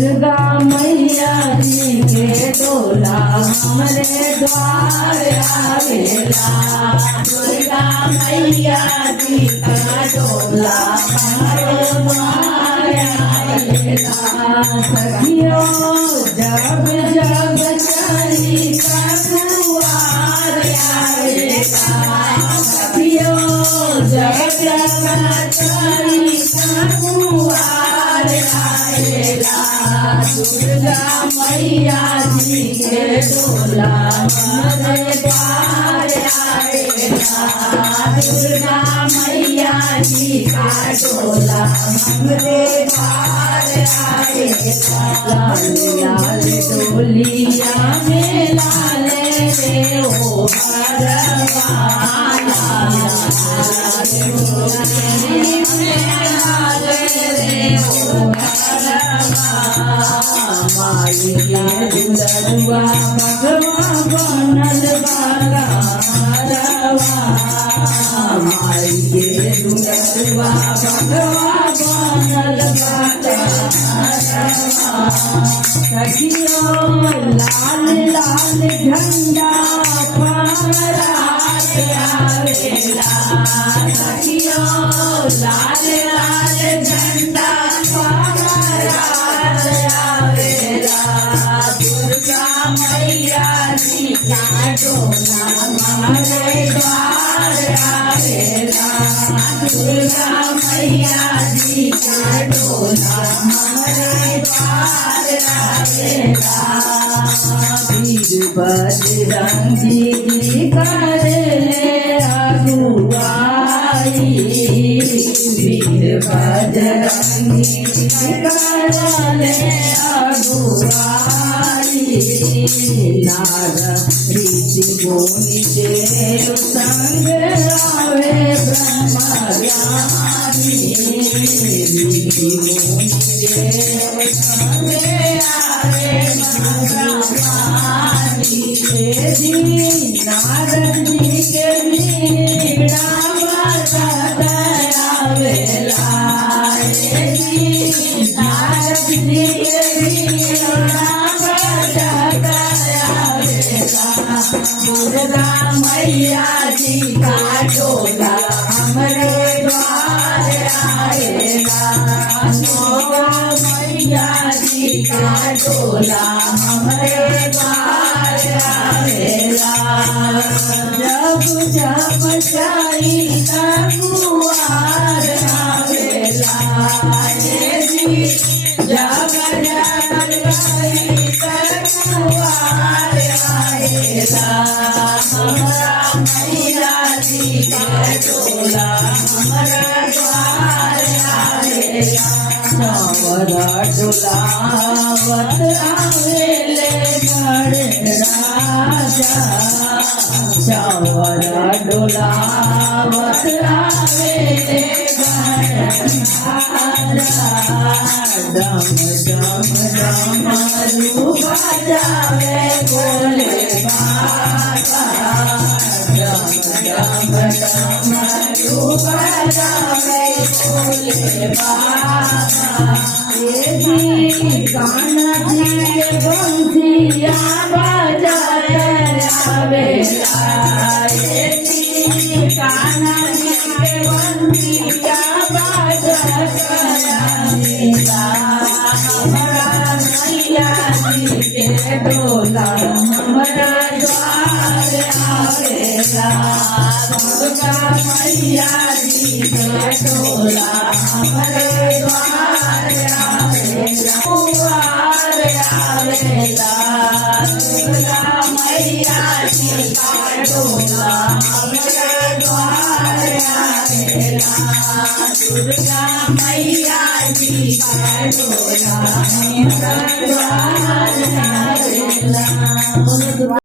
दुर्गा मैया जी के डोला हमरे द्वार आवेला। दुर्गा मैया जी का डोला हमरे द्वार आवेला। सखियों जब जब चली का दुआर आवेला। सखियों जब जब चली का दुआर आवेला। दुर्गा मैया जी के डोला हमरे द्वार आवेला। दुर्गा मैया जी का डोला हमरे द्वार आवेला। लाल लाल डोलिया में लाल रे ओ हरवा। लाल डोलिया में लाल रे ओ हरवा। माई के दुलरुआ भगवा बनल बाला हरवा। माई के दुलरुआ भगवा बनल बाला हरवा। सखियों लाल लाल झंडा फहरात आवेला। सखियों लाल लाल झंडा फहरात आवेला। दुर्गा मैया जी का डोला हमरे द्वार आवेला। दुर्गा मैया जी का डोला हमरे द्वार आवेला। वीर बजरंगी जी करले अगुवाई। वीर बजरंगी जी करले अगुवाई। नाग ऋषि मुनि देव संग आवे ब्रह्म ज्ञानी। ऋषि मुनि देव संग आवे ब्रह्मज्ञानी। नारद जी के वीणा बजात आवेला। नारद जी के वीणा बजात आवेला। दुर्गा मैया जी का डोला हमरे द्वार आवेला। दुर्गा मैया जी का डोला हमरे द्वार आवेला। जब जब जाई दुआर आवेला। जब जब जाई दुआर आवेला। हमरा मैया जी का डोला हमरा द्वार आवेला। चौरा डोलावत आवेले बड़े राजा। चौरा डोलावत आवेले बड़े राजा। डम डम डमरू बजावे भोले बाबा। डम डम डमरू बजावे भोले बाबा। गाना जी बंसिया बजाए आवेला। गाना जी बंसिया बजाए आवेला। हमरा मैया जी के डोला हमरा द्वार आवेला। दुर्गा मैया जी के डोला हमरे द्वार आवेला। दुर्गा मैया जी का डोला हमरे द्वार आवेला। दुर्गा मैया जी का डोला हमरे द्वार आवेला।